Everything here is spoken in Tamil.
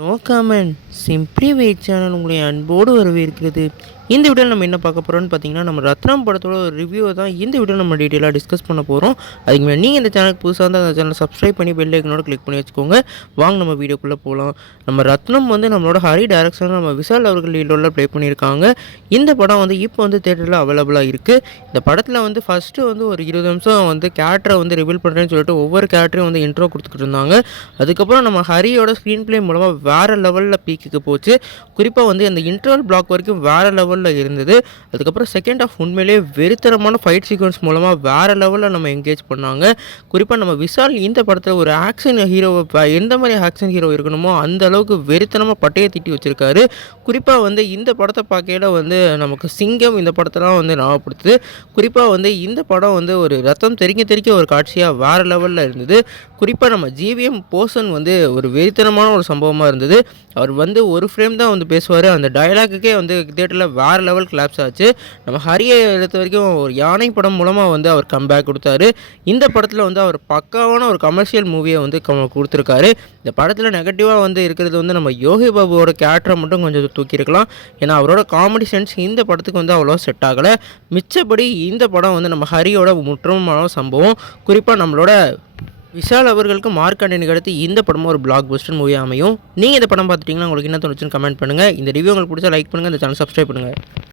No comment simply wait channel உங்களை அன்போடு வரவேற்கிறது. இந்த வீடியோவில் நம்ம என்ன பார்க்க போகிறோம்னு பார்த்தீங்கன்னா, நம்ம ரத்னம் படத்தோட ஒரு ரிவ்யூவை தான் இந்த வீடியோ நம்ம டீட்டெயிலாக டிஸ்கஸ் பண்ண போகிறோம். அதுக்கு மேலே நீங்கள் இந்த சேனலுக்கு புதுசாக இருந்தால் அந்த சேனலை சப்ஸ்கிரைப் பண்ணி பெல் ஐக்கனோட கிளிக் பண்ணி வச்சுக்கோங்க. வாங்க நம்ம வீடியோக்குள்ளே போகலாம். நம்ம ரத்னம் நம்மளோட ஹரி டைரக்ஷன் நம்ம விஷால் அவர்கள் லீடோட ப்ளே பண்ணியிருக்காங்க. இந்த படம் இப்போ தேட்டரில் அவைலபிளாக இருக்குது. இந்த படத்தில் ஃபஸ்ட்டு ஒரு 20 நிமிஷம் கேரக்டரை ரிவீல் பண்ணுறேன்னு சொல்லிட்டு ஒவ்வொரு கேரக்டரையும் இன்ட்ரோ கொடுத்துக்கிட்டு இருந்தாங்க. அதுக்கப்புறம் நம்ம ஹரியோட ஸ்க்ரீன் ப்ளே மூலமாக வேறு லெவலில் பீக்குக்கு போச்சு. குறிப்பாக அந்த இன்டர்வல் பிளாக் வரைக்கும் வேறு லெவலில் இருந்தது. அதுக்கப்புறம் செகண்ட் ஆஃப் உண்மையிலேயே வெறித்தனமான ஃபைட் சீக்வன்ஸ் மூலமாக வேறு லெவலில் நம்ம என்கேஜ் பண்ணாங்க. குறிப்பாக நம்ம விஷால் இந்த படத்தில் ஒரு ஆக்ஷன் ஹீரோவை எந்த மாதிரி ஆக்ஷன் ஹீரோ இருக்கணுமோ அந்த அளவுக்கு வெறித்தனமாக பட்டையை தீட்டி வச்சுருக்காரு. குறிப்பாக இந்த படத்தை பார்க்கையில் நமக்கு சிங்கம் இந்த படத்தெல்லாம் ஞாபகப்படுத்துது. குறிப்பாக இந்த படம் ஒரு ரத்தம் தெரிக்க ஒரு காட்சியாக வேறு லெவலில் இருந்தது. குறிப்பாக நம்ம ஜிவிஎம் போர்ஷன் ஒரு வெறித்தனமான ஒரு சம்பவமாக இருந்தது. அவர் ஒரு ஃப்ரேம் தான் பேசுவார். அந்த டயலாக்குக்கே தியேட்டரில் வேறு லெவல் கிளாப்ஸ் ஆச்சு. நம்ம ஹரியை எடுத்த வரைக்கும் ஒரு யானை படம் மூலமாக அவர் கம்பேக் கொடுத்தாரு. இந்த படத்தில் அவர் பக்காவான ஒரு கமர்ஷியல் மூவியை கொடுத்துருக்காரு. இந்த படத்தில் நெகட்டிவாக இருக்கிறது நம்ம யோகி பாபுவோட கேரக்டரை மட்டும் கொஞ்சம் தூக்கியிருக்கலாம். ஏன்னா அவரோட காமெடி சென்ஸ் இந்த படத்துக்கு அவ்வளோ செட் ஆகலை. மிச்சப்படி இந்த படம் நம்ம ஹரியோட முற்றமான சம்பவம். குறிப்பாக நம்மளோட விஷால் அவர்களுக்கு மார்க் ஆண்டனிக்கு அடுத்து இந்த படமும் ஒரு பிளாக் பஸ்டர் மூவி அமையும். நீங்கள் இந்த படம் பார்த்துட்டிங்கன்னா உங்களுக்கு என்ன தோணுச்சுன்னு கமெண்ட் பண்ணுங்கள். இந்த ரிவ்யூ உங்களுக்கு பிடிச்சா லைக் பண்ணுங்கள். இந்த சேனல் சப்ஸ்கிரைப் பண்ணுங்கள்.